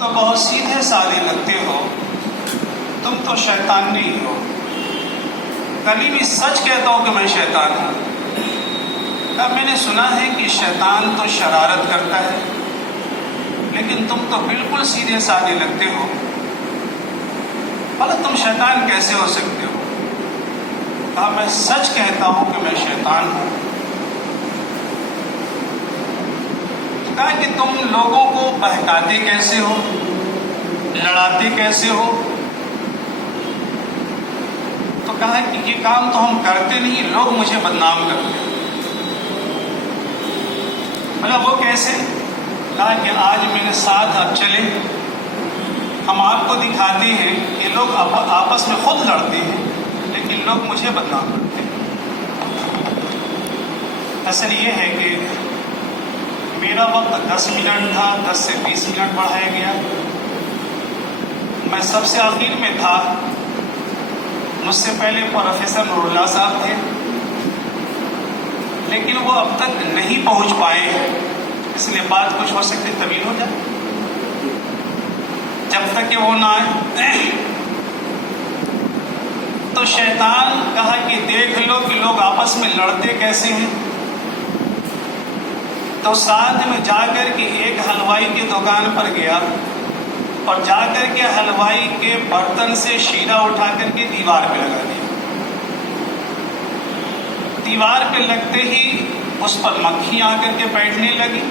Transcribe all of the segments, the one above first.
تو بہت سیدھے سادے لگتے ہو، تم تو شیطان نہیں ہو۔ کبھی بھی سچ کہتا ہوں کہ میں شیطان ہوں۔ اب میں نے سنا ہے کہ شیطان تو شرارت کرتا ہے، لیکن تم تو بالکل سیدھے سادے لگتے ہو، بھلا تم شیطان کیسے ہو سکتے ہو؟ کہا میں سچ کہتا ہوں کہ میں شیطان ہوں۔ کہا کہ تم لوگوں کو بہکاتے کیسے ہو، لڑاتے کیسے ہو؟ تو کہا کہ یہ کام تو ہم کرتے نہیں، لوگ مجھے بدنام کرتے ہیں۔ مطلب وہ کیسے؟ کہا کہ آج میرے ساتھ آپ چلیں، ہم آپ کو دکھاتے ہیں کہ لوگ آپس میں خود لڑتے ہیں لیکن لوگ مجھے بدنام کرتے ہیں۔ اصل یہ ہے کہ میرا وقت 10 منٹ تھا، 10 سے 20 منٹ بڑھایا گیا۔ میں سب سے آخر میں تھا، مجھ سے پہلے پروفیسر نور اللہ صاحب تھے، لیکن وہ اب تک نہیں پہنچ پائے، اس لیے بات کچھ ہو سکتی طویل ہو جائے جب تک کہ وہ نہ آئے۔ تو شیطان کہا کہ دیکھ لو کہ لوگ آپس میں لڑتے کیسے ہیں۔ تو ساتھ میں جا کر کے ایک حلوائی کی دکان پر گیا اور جا کر کے حلوائی کے برتن سے شیرہ اٹھا کر کے دیوار پہ لگا دیا۔ دیوار پہ لگتے ہی اس پر مکھی آ کر کے بیٹھنے لگی۔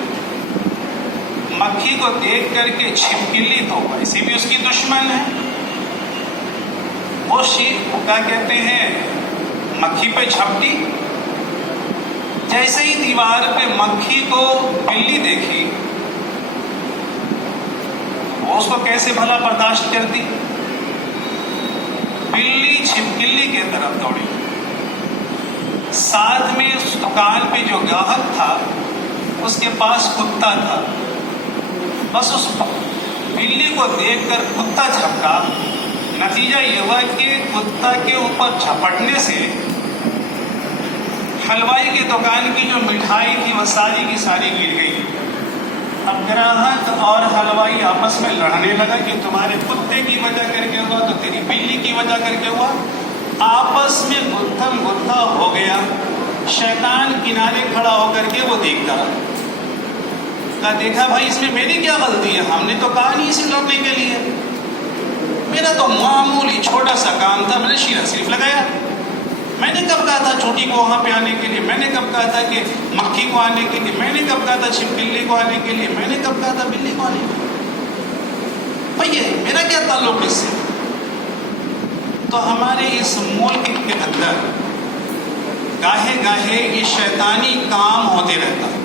مکھی کو دیکھ کر کے چھپکلی تو ویسے بھی اس کی دشمن ہے، وہ کیا کہتے ہیں مکھی پہ جھپٹی۔ جیسے ہی دیوار پہ مکھی کو بلی دیکھی، وہ اس کو کیسے بھلا برداشت کرتی؟ بلی چھپکلی کی طرف دوڑی۔ ساتھ میں اس دکان پہ جو گاہک تھا اس کے پاس کتا تھا، بس اس بلی کو دیکھ کر کتا جھپٹا۔ نتیجہ یہ ہوا کہ کتا کے اوپر جھپٹنے سے حلوائی کی دکان کی جو مٹھائی تھی وہ ساری کی ساری گر گئی۔ اب گراہک اور حلوائی آپس میں لڑنے لگا کہ تمہارے کتے کی وجہ کر کے ہوا تو تیری بلی کی وجہ کر کے ہوا۔ آپس میں گتھم گتھا ہو گیا۔ شیطان کنارے کھڑا ہو کر کے وہ دیکھتا رہا۔ کہا دیکھا بھائی اس میں میری کیا غلطی ہے، ہم نے تو کہا نہیں اسے لڑنے کے لیے، میرا تو معمولی چھوٹا سا کام تھا، میں نے شیرہ صرف لگایا۔ میں نے کب کہا تھا چوٹی کو وہاں پہ آنے کے لیے، میں نے کب کہا تھا کہ مکھی کو آنے کے لیے، میں نے کب کہا تھا چھپکلی کو آنے کے لیے، میں نے کب کہا تھا بلی کو آنے کے لیے؟ بھائی میرا کیا تعلق اس سے؟ تو ہمارے اس ملک کے اندر گاہے گاہے یہ شیطانی کام ہوتے رہتا ہے،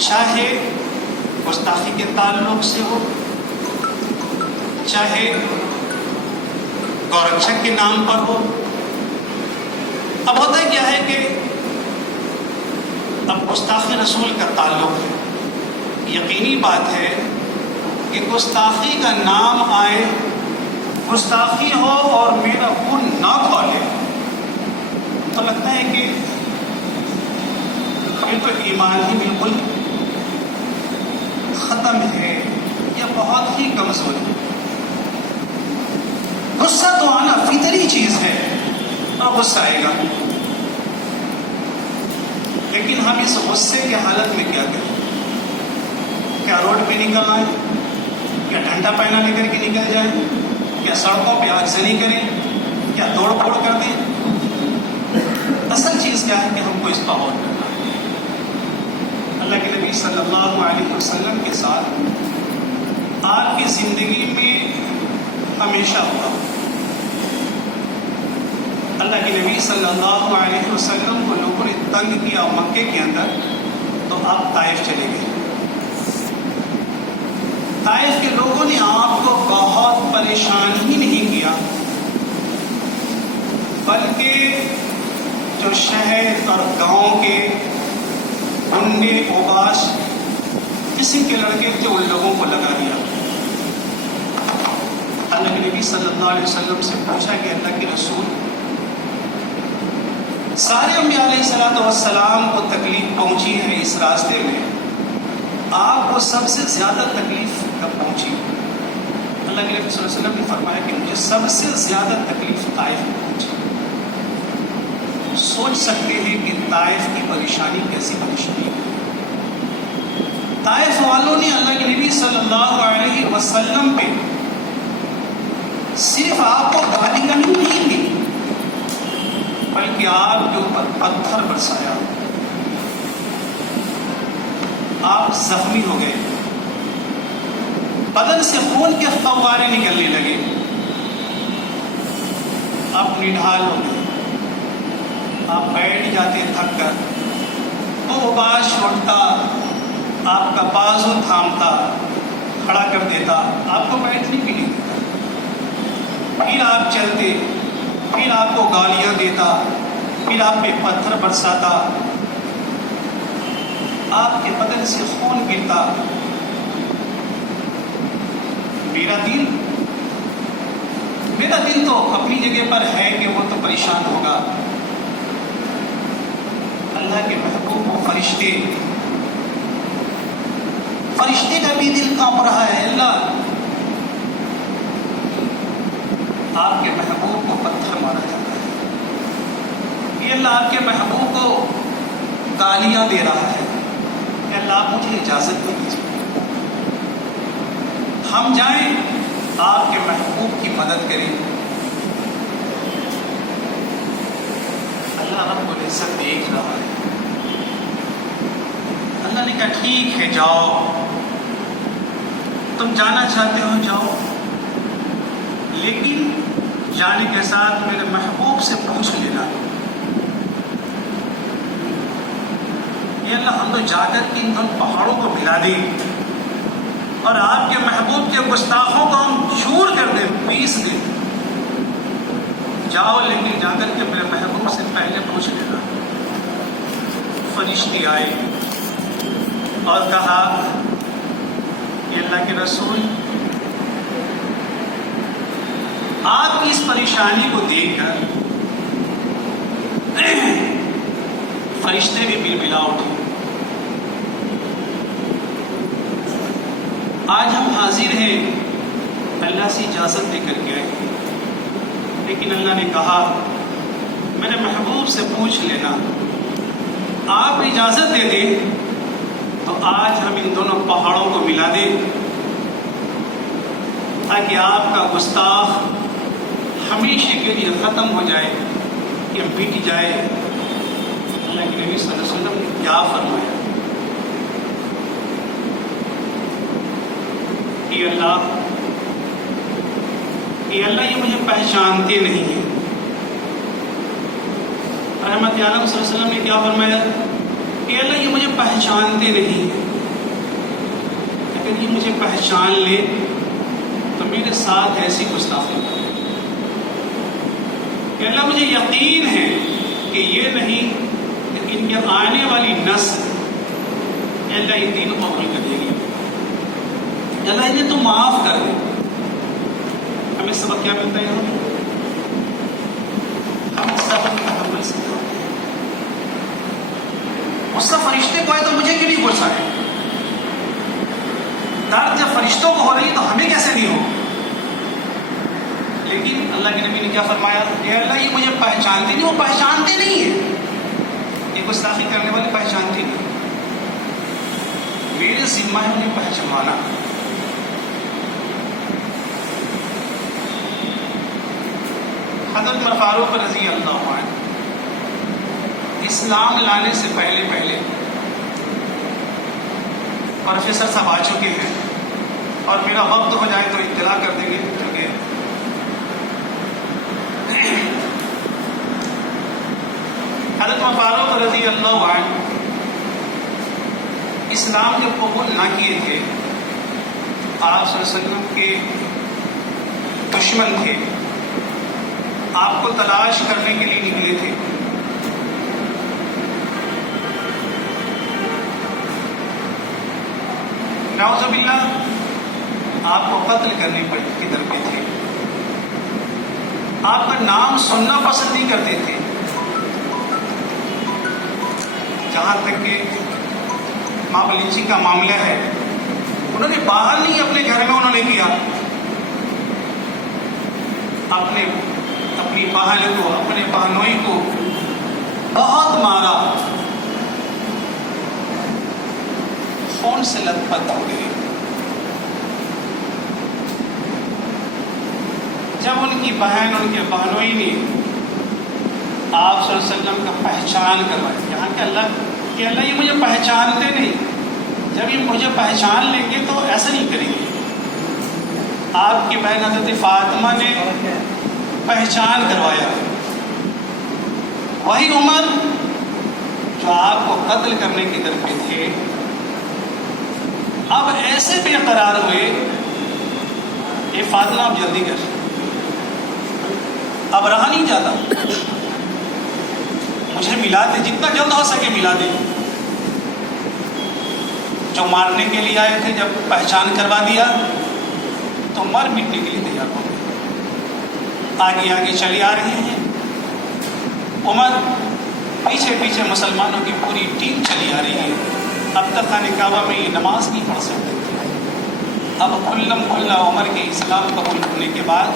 چاہے گستاخی کے تعلق سے ہو، چاہے گورکشک کے نام پر ہو۔ اب ہوتا کیا ہے کہ اب گستاخی رسول کا تعلق ہے، یقینی بات ہے کہ گستاخی کا نام آئے، گستاخی ہو اور میرا خون نہ کھولے تو لگتا ہے کہ یہ تو ایمان ہی بالکل ختم ہے یا بہت ہی کمزور ہے۔ غصہ تو آنا فطری چیز ہے اور غصہ آئے گا، لیکن ہم اس غصے کی حالت میں کیا کریں؟ کیا روڈ پہ نکل آئیں؟ کیا ڈنڈا پہنا لے کر کے نکل جائیں؟ کیا سڑکوں پہ آگزنی کریں؟ کیا توڑ پھوڑ کر دیں؟ اصل چیز کیا ہے کہ ہم کو اس پر غور کرنا ہے۔ اللہ کے نبی صلی اللہ علیہ وسلم کے ساتھ آپ کی زندگی میں ہمیشہ ہوا۔ اللہ کے نبی صلی اللہ علیہ وسلم کو لوگوں نے تنگ کیا مکے کے اندر، تو آپ طائف چلے گئے۔ طائف کے لوگوں نے آپ کو بہت پریشان ہی نہیں کیا، بلکہ جو شہر اور گاؤں کے گنڈے اوباش کسی کے لڑکے تھے ان لوگوں کو لگا دیا۔ اللہ کے نبی صلی اللہ علیہ وسلم سے پوچھا کہ اللہ کے رسول، سارے انبیاء علیہ السلام کو تکلیف پہنچی ہے اس راستے میں، آپ کو سب سے زیادہ تکلیف کب پہنچی؟ اللہ کے نبی صلی اللہ علیہ وسلم نے فرمایا کہ مجھے سب سے زیادہ تکلیف طائف میں پہنچی۔ سوچ سکتے ہیں کہ طائف کی پریشانی کیسی پریشانی ہے۔ طائف والوں نے اللہ کے نبی صلی اللہ علیہ وسلم پہ صرف آپ کو گالی نہیں دی بلکہ آپ کے اوپر پتھر برسایا، آپ زخمی ہو گئے، بدن سے خون کے فوارے نکلنے لگے، آپ نڈھال ہو گئے، آپ بیٹھ جاتے تھک کر، وہ باز چھوڑتا، آپ کا بازو تھامتا، کھڑا کر دیتا، آپ کو بیٹھنے بھی نہیں دیتا، پھر آپ چلتے، پھر آپ کو گالیاں دیتا، پھر آپ پہ پتھر برساتا، آپ کے بدن سے خون گرتا۔ میرا دل تو اپنی جگہ پر ہے کہ وہ تو پریشان ہوگا، اللہ کے محبوب وہ فرشتے کا بھی دل کانپ رہا ہے، اللہ آپ کے محبوب کو پتھر مارا جاتا ہے، یہ اللہ آپ کے محبوب کو گالیاں دے رہا ہے، کہ اللہ آپ مجھے اجازت دے دیجیے، ہم جائیں آپ کے محبوب کی مدد کریں۔ اللہ رب العزت دیکھ رہا ہے، اللہ نے کہا ٹھیک ہے جاؤ، تم جانا چاہتے ہو جاؤ، لیکن جانے کے ساتھ میرے محبوب سے پوچھ لینا۔ یہ اللہ ہم تو جا کر کے ان پہاڑوں کو ملا دیں اور آپ کے محبوب کے گستاخوں کو ہم چور کر دیں، پیس دیں، جاؤ لیکن جا کر کے میرے محبوب سے پہلے پوچھ لینا۔ فرشتے آئے اور کہا کہ اللہ کے رسول آپ کی اس پریشانی کو دیکھ کر فرشتے بھی بلبلا اٹھے، آج ہم حاضر ہیں اللہ سے اجازت دے کر کے آئے، لیکن اللہ نے کہا میرے محبوب سے پوچھ لینا، آپ اجازت دے دیں تو آج ہم ان دونوں پہاڑوں کو ملا دیں تاکہ آپ کا گستاخ ہمیشہ کے لیے ختم ہو جائے، کہ مٹ جائے۔ اللہ کے نبی صلی اللہ علیہ وسلم نے کیا فرمایا کہ اللہ یہ مجھے پہچانتے نہیں ہیں۔ رحمت عالم صلی اللہ علیہ وسلم نے کیا فرمایا کہ اللہ یہ مجھے پہچانتے نہیں ہیں، اگر یہ مجھے پہچان لے تو میرے ساتھ ایسی گستاخی کرے، کہ اللہ مجھے یقین ہے کہ یہ نہیں کہ ان کے آنے والی نسل اللہ یہ دین قبول کر لے گی، اللہ انہیں تو معاف کر دے۔ ہمیں سبق کیا ملتا ہے یہاں؟ ہم سبق محمل سکتے ہیں، غصہ فرشتے کو ہے تو مجھے کیوں نہیں غصہ ہے؟ درد جب فرشتوں کو ہو رہی تو ہمیں کیسے نہیں ہو؟ لیکن اللہ کے نبی نے کیا فرمایا؟ اے اللہ یہ مجھے پہچانتے نہیں، وہ پہچانتے نہیں ہیں، یہ گستاخی کرنے والے پہچانتے نہیں، میرے ذمہ ہے انہیں پہچاننا۔ حضرت عمر فاروق رضی اللہ عنہ اسلام لانے سے پہلے پروفیسر صاحب آ چکے ہیں، اور میرا وقت ہو جائے تو اطلاع کر دیں گے، کیونکہ حضرت عمر فاروق رضی اللہ عنہ اسلام جب قبول نہ کیے تھے، آپ صلی اللہ علیہ وسلم کے دشمن تھے، آپ کو تلاش کرنے کے لیے نکلے تھے، نعوذ باللہ آپ کو قتل کرنے کی درپے تھے، آپ کا نام سننا پسند نہیں کرتے تھے، جہاں تک کہ لنچی کا معاملہ ہے، انہوں نے باہر نہیں، اپنے گھر میں انہوں نے کیا، اپنی بہن کو، اپنے بہنوئی کو بہت مارا، خون سے لت پت ہو گئی۔ جب ان کی بہن، ان کے بہنوئی نے آپ صلی اللہ علیہ وسلم کا پہچان کروائی، یہاں کہ اللہ یہ مجھے پہچانتے نہیں، جب یہ مجھے پہچان لیں گے تو ایسا نہیں کریں گے۔ آپ کی بہن حضرت فاطمہ نے پہچان کروایا، وہی عمر جو آپ کو قتل کرنے کی در پہ تھے، اب ایسے بے قرار ہوئے، اے فاطمہ اب جلدی کر، اب رہا نہیں جاتا، مجھے ملا دے، جتنا جلد ہو سکے ملا دے۔ جو مارنے کے لیے آئے تھے جب پہچان کروا دیا تو مر مٹنے کے لیے تیار ہو گئے، آگے آگے چلی آ رہے ہیں، عمر پیچھے پیچھے مسلمانوں کی پوری ٹیم چلی آ رہی ہے۔ اب تک خانہ کعبہ میں یہ نماز نہیں پڑھ سکتے تھے، اب کھلم کھلا عمر کے اسلام قبول ہونے کے بعد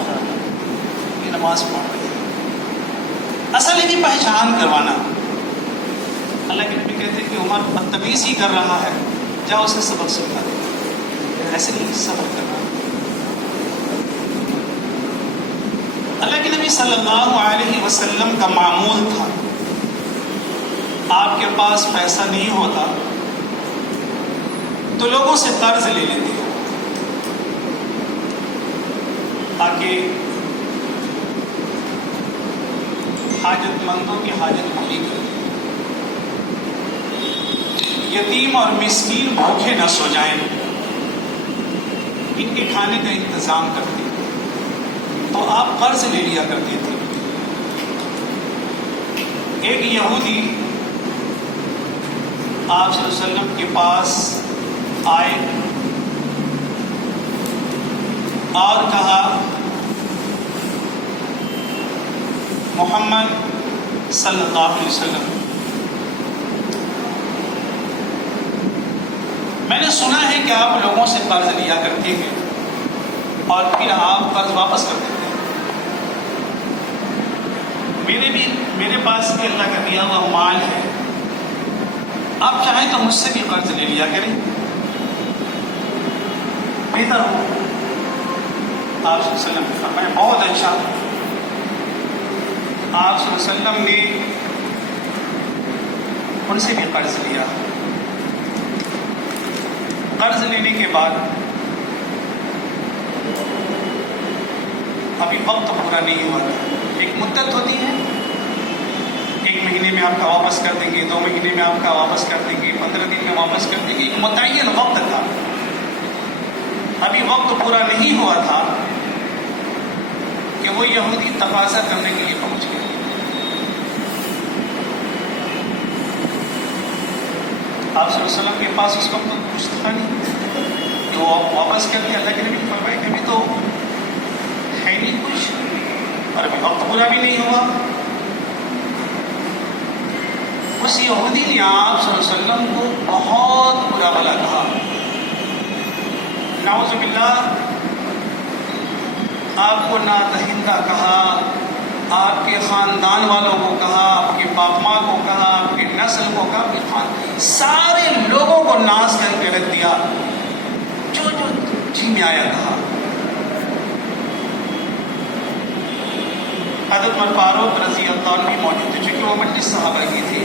یہ نماز پڑھ رہے ہیں۔ اصل ہے کہ پہچان کروانا، اللہ کے نبی کہتے ہیں کہ عمر بدتمیزی کر رہا ہے، جاؤ اسے سبق سکھا دے، ایسے نہیں سبق کرنا۔ اللہ کے نبی صلی اللہ علیہ وسلم کا معمول تھا، آپ کے پاس پیسہ نہیں ہوتا تو لوگوں سے قرض لے لیتے تاکہ حاجت مندوں کی حاجت پوری کرے، یتیم اور مسکین بھوکے نہ سو جائیں، ان کے کھانے کا انتظام کرتے، تو آپ قرض لے لیا کرتے تھے۔ ایک یہودی آپ صلی اللہ علیہ وسلم کے پاس آئے اور کہا، محمد صلی اللہ علیہ وسلم، میں نے سنا ہے کہ آپ لوگوں سے قرض لیا کرتے ہیں اور پھر آپ قرض واپس کر دیتے ہیں، میرے پاس بھی اللہ کا دیا ہوا مال ہے، آپ چاہیں تو مجھ سے بھی قرض لے لیا کریں، بہتر ہو۔ آپ صلی اللہ علیہ وسلم نے فرمایا بہت اچھا۔ آپ صلی اللہ علیہ وسلم نے ان سے بھی قرض لیا، قرض لینے کے بعد ابھی وقت پورا نہیں ہوا تھا، ایک مدت ہوتی ہے، 1 مہینے میں آپ کا واپس کر دیں گے، 2 مہینے میں آپ کا واپس کر دیں گے، 15 دن میں واپس کر دیں گے، ایک متعین وقت تھا، ابھی وقت پورا نہیں ہوا تھا کہ وہ یہودی تقاضا کرنے کے لیے پہنچ گئے۔ آپ صلی اللہ علیہ وسلم کے پاس اس وقت کچھ تھا نہیں کہ وہ واپس کر دیا، اللہ کے نبی نے فرمایا کہ ابھی تو ہے نہیں کچھ اور ابھی وقت پورا بھی نہیں ہوا۔ اس یہودی نے آپ صلی اللہ علیہ وسلم کو بہت برا بھلا کہا، نعوذ باللہ، آپ کو نادہندہ کہا، آپ کے خاندان والوں کو کہا، آپ کے باپ ماں کو کہا، آپ کے نسل کو کہا، آپ کے سارے لوگوں کو ناز کر کے رکھ دیا، جو جی میں آیا کہا۔ حضرت عمر فاروق رضی اللہ عنہ بھی موجود تھے، چونکہ وہ مجلس صحابہ کی تھی،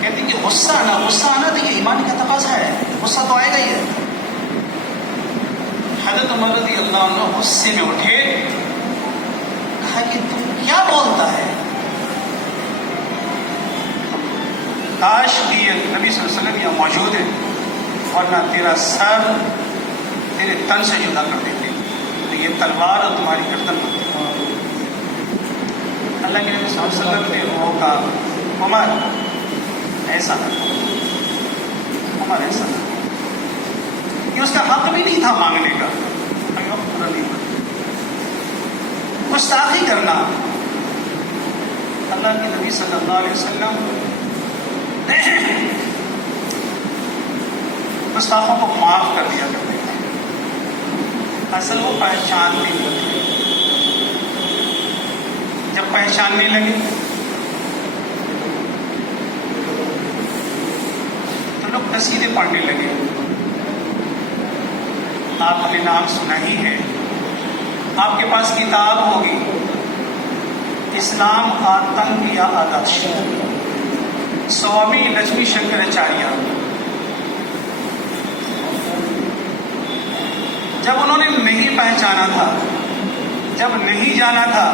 کہتے ہیں کہ غصہ آنا تو یہ ایمان کا تقاضا ہے، غصہ تو آئے گا ہی ہے۔ حضرت عمر رضی اللہ عنہ غصے میں اٹھے، کہا کہ تم کیا بولتا ہے، کاش کہ یہ نبی صلی اللہ علیہ وسلم یہاں موجود ہے، ورنہ تیرا سر تیرے تن سے جدا کر دیتے، تو یہ تلوار اور تمہاری گردن ہوتی۔ اللہ کے نبی صلی اللہ علیہ وسلم نے وہ کہا، عمر ایسا نہ، عمر ایسا نہ، یہ اس کا حق بھی نہیں تھا مانگنے کا، ابھی وقت پورا نہیں ہوا، گستاخی کرنا۔ اللہ کے نبی صلی اللہ علیہ وسلم گستاخوں کو معاف کر دیا کرتے تھے۔ اصل وہ پہچانتے لگے، جب پہچاننے لگے تو لوگ قصیدے پڑھنے لگے۔ آپ نے نام سنا ہی ہے، آپ کے پاس کتاب ہوگی اسلام آتنک یا آدرش، سوامی لکشمی شنکراچاریہ۔ جب انہوں نے نہیں پہچانا تھا، جب نہیں جانا تھا،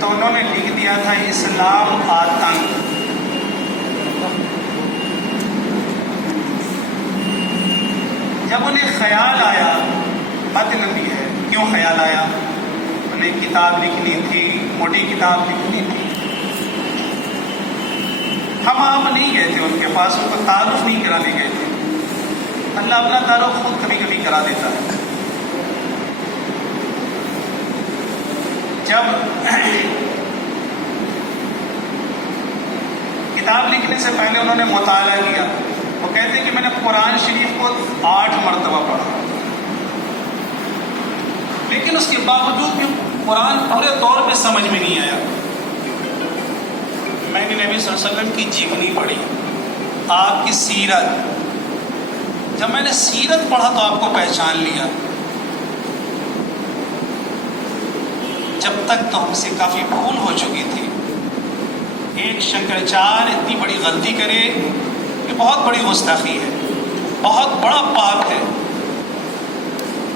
تو انہوں نے لکھ دیا تھا اسلام آتنک۔ جب انہیں خیال آیا، بات لمبی ہے، کیوں خیال آیا؟ انہیں کتاب لکھنی تھی، موٹی کتاب لکھنی تھی۔ ہم آپ نہیں گئے تھے ان کے پاس، ان کو تعارف نہیں کرانے گئے تھے۔ اللہ اپنا تعارف خود کبھی کبھی کرا دیتا ہے۔ جب کتاب لکھنے سے پہلے انہوں نے مطالعہ کیا، وہ کہتے ہیں کہ میں نے قرآن شریف کو 8 مرتبہ پڑھا، لیکن اس کے باوجود بھی قرآن پورے طور پہ سمجھ میں نہیں آیا۔ میں نے نبی صلی اللہ علیہ وسلم کی جیونی پڑھی، آپ کی سیرت، جب میں نے سیرت پڑھا تو آپ کو پہچان لیا۔ جب تک تو ہم سے کافی بھول ہو چکی تھی۔ ایک شنکراچاریہ اتنی بڑی غلطی کرے، یہ بہت بڑی گستاخی ہے، بہت بڑا پاپ ہے۔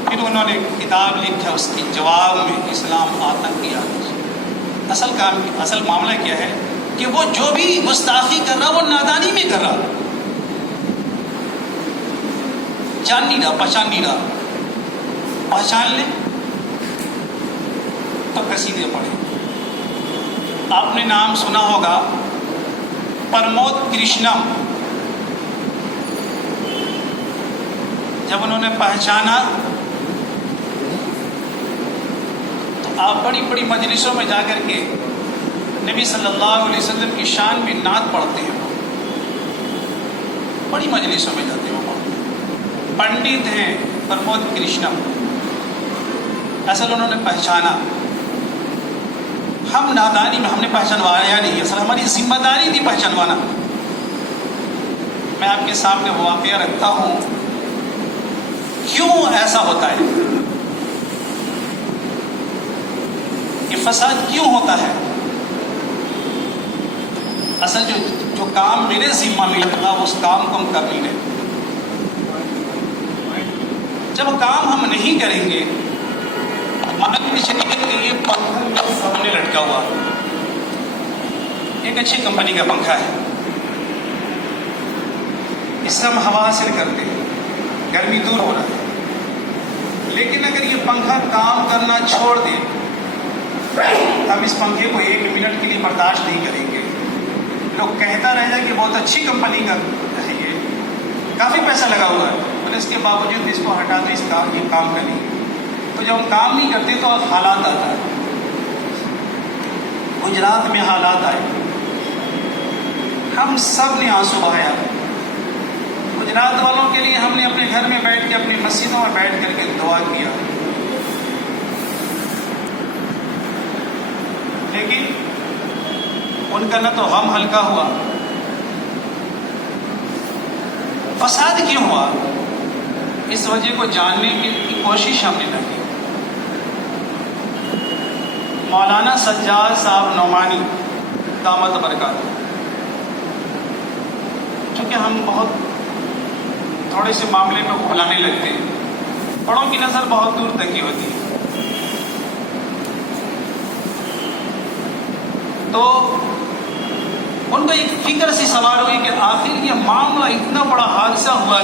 پھر انہوں نے کتاب لکھا، اس کے جواب میں اسلام آتنک کی آدرش۔ اصل معاملہ کیا ہے کہ وہ جو بھی گستاخی کر رہا وہ نادانی میں کر رہا، جان نہیں رہا، پہچان نہیں رہا۔ پہچان لے تو قصیدے پڑھے۔ آپ نے نام سنا ہوگا پرمود کرشنم۔ جب انہوں نے پہچانا تو آپ بڑی بڑی مجلسوں میں جا کر کے نبی صلی اللہ علیہ وسلم کی شان میں نعت پڑھتے ہیں، بڑی مجلسوں میں جاتے ہیں۔ وہ پنڈت ہیں پرمود کرشنم۔ اصل انہوں نے پہچانا، ہم نادانی میں ہم نے پہچانوایا نہیں، اصل ہماری ذمہ داری تھی پہچانوانا۔ میں آپ کے سامنے وہ واقعہ رکھتا ہوں، کیوں ایسا ہوتا ہے، یہ فساد کیوں ہوتا ہے۔ اصل جو کام میرے ذمہ میں لگا اس کام کو ہم کر نہیں رہے۔ جب کام ہم نہیں کریں گے، یہ پنکھا سامنے لٹکا ہوا، ایک اچھی کمپنی کا پنکھا ہے، اس سے ہم ہوا حاصل کرتے ہیں، گرمی دور ہو رہا ہے۔ لیکن اگر یہ پنکھا کام کرنا چھوڑ دے، ہم اس پنکھے کو 1 منٹ کے لیے برداشت نہیں کریں گے۔ لوگ کہتا رہ جائے کہ بہت اچھی کمپنی کا ہے، یہ کافی پیسہ لگا ہوا ہے، اور اس کے باوجود اس کو ہٹا دو، یہ کام کریں گے۔ تو جب ہم کام نہیں کرتے تو حالات آتا ہے۔ گجرات میں حالات آئے، ہم سب نے آنسو بہایا۔ گجرات والوں کے لیے ہم نے اپنے گھر میں بیٹھ کے، اپنی مسجدوں میں بیٹھ کر کے دعا کیا، لیکن ان کا نہ تو غم ہلکا ہوا۔ فساد کیوں ہوا، اس وجہ کو جاننے کی کوشش ہم نے نہ کی۔ مولانا سجاد صاحب نعمانی دامت برکات، چونکہ ہم بہت تھوڑے سے معاملے میں بھلانے لگتے ہیں، بڑوں کی نظر بہت دور تک کی ہوتی ہے، تو ان کو ایک فکر سی سوار ہوئی کہ آخر یہ معاملہ اتنا بڑا حادثہ ہوا